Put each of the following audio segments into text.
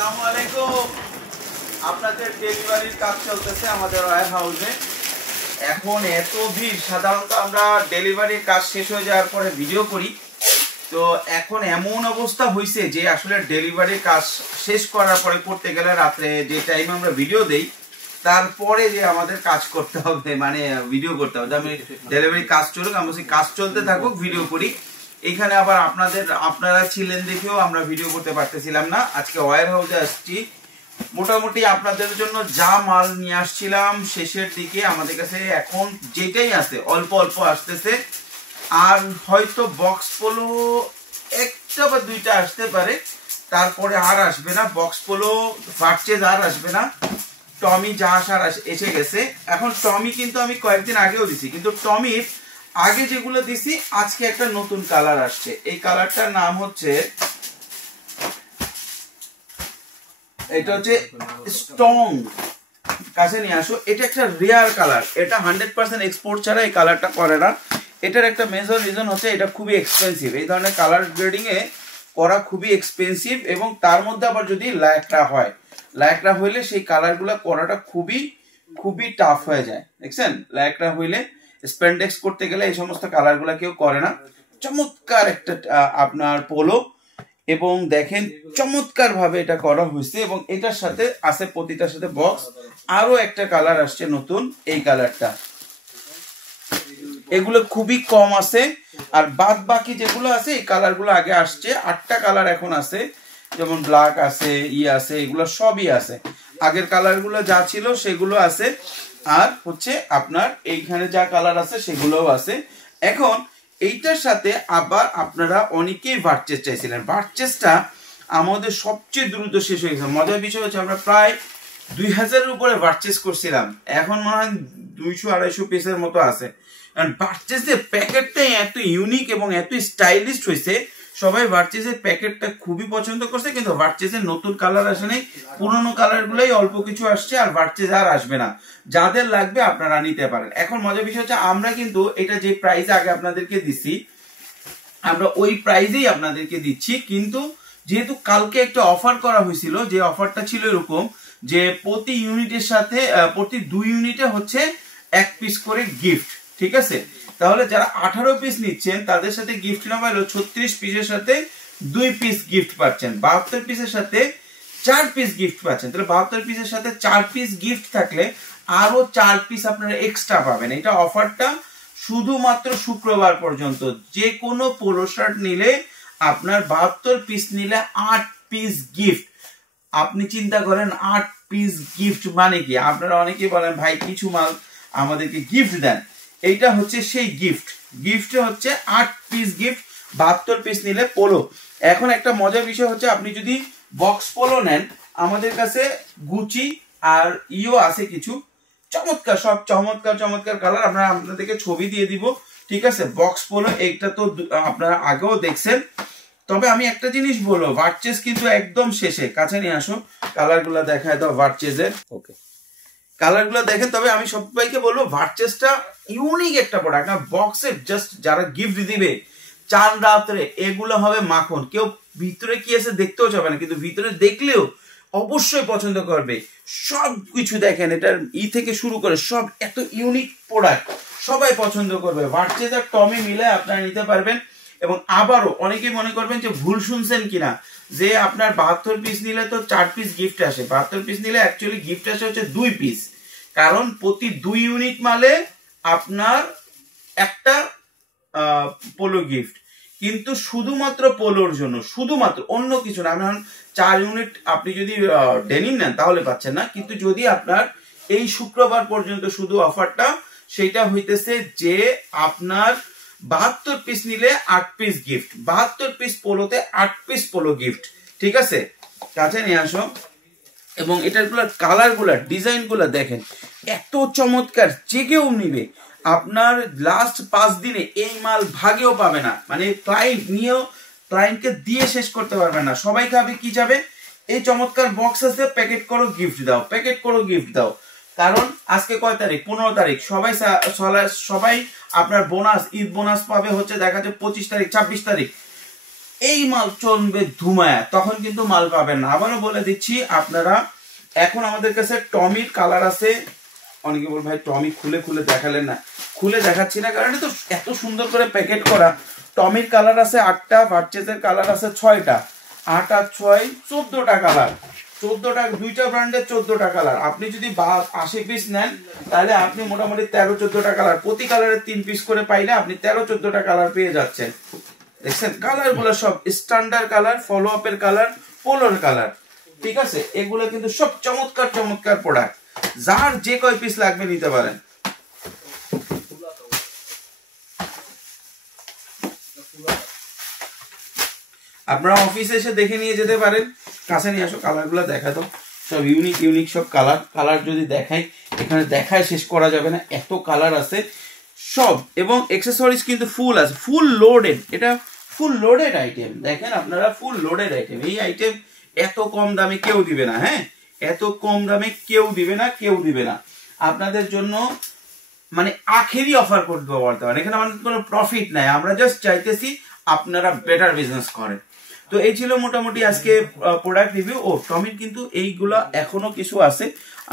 আসসালামু আলাইকুম। আপনাদের ডেলিভারির কাজ চলতেছে আমাদের ওয়্যার হাউসে। এখন এত ভিড়, সাধারণত আমরা ডেলিভারির কাজ শেষ হয়ে যাওয়ার পরে ভিডিও করি, তো এখন এমন অবস্থা হয়েছে যে আসলে ডেলিভারির কাজ শেষ করার পরে করতে গেলে রাত্রে যে টাইম আমরা ভিডিও দেই তারপরে যে আমাদের কাজ করতে হবে, মানে ভিডিও করতে হবে। আমি ডেলিভারি কাজ চলুক, আমরা কাজ চলতে থাকুক, ভিডিও করি। এখানে আবার আপনারা ছিলেন দেখেও আমরা ভিডিও করতে পারতেছিলাম না। আজকে ওয়্যার হাউসে আসছি, মোটামুটি আপনাদের জন্য যা মাল নিয়ে আসছিলাম শেষের দিকে আমাদের কাছে এখন যেটাই আছে অল্প অল্প আসতেছে। আর হয়তো বক্স পোলো একটা বা দুইটা আসতে পারে, তারপরে আর আসবে না। বক্স পোলো ভার্চেস আর আসবে না। টমি যা আসার এসে গেছে। এখন টমি কিন্তু আমি কয়েকদিন আগেও দিছি, কিন্তু টমির আগে যেগুলো দিছি আজকে একটা নতুন কালার আসছে। এই কালারটার নাম হচ্ছে, এটা হচ্ছে স্টং। কাছে নিয়ে আসো। এটা একটা রেয়ার কালার, এটা 100% এক্সপোর্ট ছাড়া এই কালারটা করে না। এটার একটা মেজর রিজন হচ্ছে এটা খুবই এক্সপেন্সিভ। এই ধরনের কালার গ্রেডিং এ করা খুবই এক্সপেন্সিভ, এবং তার মধ্যে আবার যদি ল্যাকড়া হয়, ল্যাকড়া হইলে সেই কালারগুলো করাটা খুবই খুবই টাফ হয়ে যায়। দেখছেন, ল্যাকড়া হইলে স্পেন্ডেক্স করতে গেলে এই সমস্ত কালারগুলো কেউ করে না। চমৎকার একটা আপনার পোলো, এবং দেখেন চমৎকার ভাবে এটা করা হয়েছে। এবং এটার সাথে আছে প্রতিটার সাথে বক্স। আরো একটা কালার আসছে নতুন, এই কালারটা। এগুলো খুবই কম আছে, আর বাদ বাকি যেগুলো আছে এই কালারগুলো আগে আসছে। 8টা কালার এখন আছে, যেমন ব্ল্যাক আছে, আছে, এগুলো সবই আছে। আগের কালারগুলো যা ছিল সেগুলো আছে, আর হচ্ছে আপনার এইখানে যা কালার আছে সেগুলোও আছে। এখন এইটার সাথে আবার আপনারা অনেকেই ভার্চেস চাইছিলেন। ভার্চেসটা আমাদের সবচেয়ে দ্রুত শেষ হয়ে গেছে। মজার বিষয় হচ্ছে আমরা প্রায় 2000-এর উপরে ভার্চেস করছিলাম, এখন মনে হয় 200-250 পিসের মতো আছে। ভার্চেসের প্যাকেটটা এত ইউনিক এবং এত স্টাইলিশ হয়েছে, সবাই ভার্চেসের প্যাকেটটা খুবই পছন্দ করছে। কিন্তু ভার্চেসের নতুন কালার আসে নাই, পুরোনো কালার গুলোই অল্প কিছু আসছে, আর ভার্চেস আর আসবে না। যাদের লাগবে আপনারা নিতে পারেন। এখন মজার বিষয় হচ্ছে আমরা কিন্তু এটা যে প্রাইস আগে আপনাদেরকে দিচ্ছি, আমরা ওই প্রাইজেই আপনাদেরকে দিচ্ছি। কিন্তু যেহেতু কালকে একটা অফার করা হয়েছিল, যে অফারটা ছিল এরকম যে প্রতি ইউনিটের সাথে প্রতি 2 ইউনিটে হচ্ছে 1 পিস করে গিফট। ঠিক আছে, তাহলে যারা 18 পিস নিচ্ছেন তাদের সাথে গিফট না পাইলেও 36 পিসের সাথে 2 পিস গিফট পাচ্ছেন। 72 পিসের সাথে 4 পিস গিফট পাচ্ছেন। তাহলে 72 পিসের সাথে 4 পিস গিফট থাকলে আরো 4 পিস আপনারা এক্সট্রা পাবেন। এটা অফারটা শুধুমাত্র শুক্রবার পর্যন্ত। যে কোনো পোলো শার্ট নিলে আপনার 72 পিস নিলে 8 পিস গিফট। আপনি চিন্তা করেন 8 পিস গিফট মানে কি? আপনারা অনেকেই বলেন ভাই কিছু মাল আমাদেরকে গিফট দেন। এইটা হচ্ছে সেই গিফট। গিফটে হচ্ছে 8 পিস গিফট, 72 পিস নিলে পোলো। এখন একটা মজার বিষয় হচ্ছে, আপনি যদি বক্স পোলো নেন, আমাদের কাছে গুচি আর আছে কিছু চমৎকার, সব চমৎকার চমৎকার কালার। আমরা আপনাদেরকে ছবি দিয়ে দিব। ঠিক আছে, বক্স পোলো এইটা তো আপনারা আগেও দেখছেন। তবে আমি একটা জিনিস বলবো, ভার্চেস কিন্তু একদম শেষে। কাছে নিয়ে আসো, কালারগুলো দেখায় দাও ভার্চেসের। ওকে, কালারগুলো দেখেন। তবে আমি সবাইকে বলবো ভার্চেসটা ইউনিক একটা প্রোডাক্ট না। বক্সের জাস্ট যারা গিফট দিবে চান রাত্রে, এগুলো হবে মাখন। কেউ ভিতরে কি আছে দেখতেও যাবে না, কিন্তু ভিতরে দেখলেও অবশ্যই পছন্দ করবে। সব কিছু দেখেন, এটার থেকে শুরু করে সব এত ইউনিক প্রোডাক্ট, সবাই পছন্দ করবে। ভার্চেস আর টমি মিলে আপনারা নিতে পারবেন। এবং আবারও অনেকেই মনে করবেন যে ভুল শুনছেন কিনা, যে আপনার 72 পিস নিলে তো 4 পিস গিফট আসে। 72 পিস নিলে অ্যাকচুয়ালি গিফট আসে হচ্ছে 2 পিস, কারণ প্রতি 2 ইউনিট মালে আপনার একটা পোলো গিফট। কিন্তু শুধুমাত্র পোলোর জন্য, শুধুমাত্র, অন্য কিছু না। আমি 4 ইউনিট আপনি যদি ডেনিম নেন তাহলে পাচ্ছেন না। কিন্তু যদি আপনার এই শুক্রবার পর্যন্ত শুধু অফারটা, সেটা হইতেছে যে আপনার 72 পিস নিলে 8 পিস গিফট। 72 পিস পোলোতে 8 পিস পোলো গিফট। ঠিক আছে, কাছে নিয়ে আসো। এবং এটার কালার গুলা, ডিজাইন গুলা দেখেন এত চমৎকার, যে কেউ নিবে। আপনার লাস্ট 5 দিনে এই মাল ভাগেও পাবে না, মানে ক্লায়েন্ট নিয়েও ক্লায়েন্টকে দিয়ে শেষ করতে পারবে না। সবাই খাবে কি যাবে, এই চমৎকার বক্স আছে, প্যাকেট করো গিফট দাও, প্যাকেট করো গিফট দাও। কারণ আজকে কয় তারিখ? 15 তারিখ। সবাই আপনার বোনাস, ঈদ বোনাস পাবে হচ্ছে দেখা যাচ্ছে 25 তারিখ, 26 তারিখ। এই মাল চলবে ধুমায়া, তখন কিন্তু মাল পাবেন না। আবারও বলে দিচ্ছি, আপনারা এখন আমাদের কাছে টমির কালার আছে। অনেকে বল ভাই টমি খুলে খুলে দেখালেন না, খুলে দেখাচ্ছি না কারণ তো এত সুন্দর করে প্যাকেট করা। টমির কালার আছে 8টা, ভার্চেসের কালার আছে 6টা, 8 আর 6 14টা কালার, 14টা, দুইটা ব্র্যান্ডের 14টা কালার। আপনি যদি 80 পিস নেন তাহলে আপনি মোটামুটি 13-14টা কালার, প্রতি কালারের 3 পিস করে পাইলে আপনি 13-14টা কালার পেয়ে যাচ্ছেন। দেখছেন কালার গুলো সব স্ট্যান্ডার্ড কালার, ফলো আপের কালার, পোলোর কালার, ঠিক আছে। এগুলো কিন্তু সব চমৎকার চমৎকার প্রোডাক্ট, যার যে কয় পিস লাগবে নিতে পারেন। আপনারা অফিসে এসে দেখে নিয়ে যেতে পারেন, কাছে নিয়ে আসো, কালার গুলো দেখা দাও, সব ইউনিক ইউনিক সব কালার। কালার যদি দেখাই এখানে দেখায় শেষ করা যাবে না, এত কালার আছে সব। এবং এক্সেসরিজ কিন্তু ফুল আছে, ফুল লোডেড, এটা ফুল লোডেড আইটেম। দেখেন আপনারা ফুল লোডেড আইটেম, এই আইটেম এত কম দামে কেউ দিবে না। হ্যাঁ, এত কম দামে কেউ দিবে না, কেউ দিবে না। আপনাদের জন্য মানে আখেরি অফার করতে বলতে পারেন, এখানে আমাদের কোনো প্রফিট নাই, আমরা জাস্ট চাইতেছি আপনারা বেটার বিজনেস করেন। তো এই ছিল মোটামুটি আজকে প্রোডাক্ট রিভিউ। ও টমির কিন্তু এইগুলা এখনো কিছু আছে,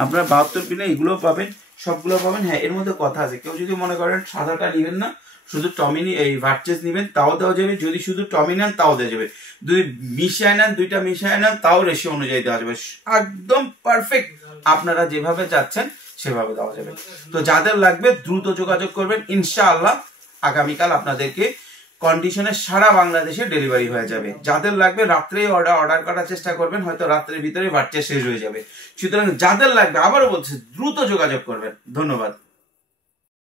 আপনারা 72 পিনে এগুলো পাবেন, সবগুলো পাবেন। হ্যাঁ, এর মধ্যে কথা আছে, কেউ যদি মনে করেন সাদাটা নিবেন না, শুধু টমি এই ভার্চেস নিবেন তাও দেওয়া যাবে, যদি শুধু টমি নেন তাও দেওয়া যাবে, যদি মিশিয়ে নেন, দুইটা মিশিয়ে নেন তাও রেশিও অনুযায়ী দেওয়া যাবে, একদম পারফেক্ট আপনারা যেভাবে চাচ্ছেন সেভাবে দেওয়া যাবে। তো যাদের লাগবে দ্রুত যোগাযোগ করবেন, ইনশাআল্লাহ আগামীকাল আপনাদেরকে কন্ডিশনে সারা বাংলাদেশে ডেলিভারি হয়ে যাবে। যাদের লাগবে রাত্রে অর্ডার করার চেষ্টা করবেন, হয়তো রাত্রের ভিতরে ভার্চেস শেষ হয়ে যাবে। সুতরাং যাদের লাগবে, আবারও বলছি, দ্রুত যোগাযোগ করবেন। ধন্যবাদ।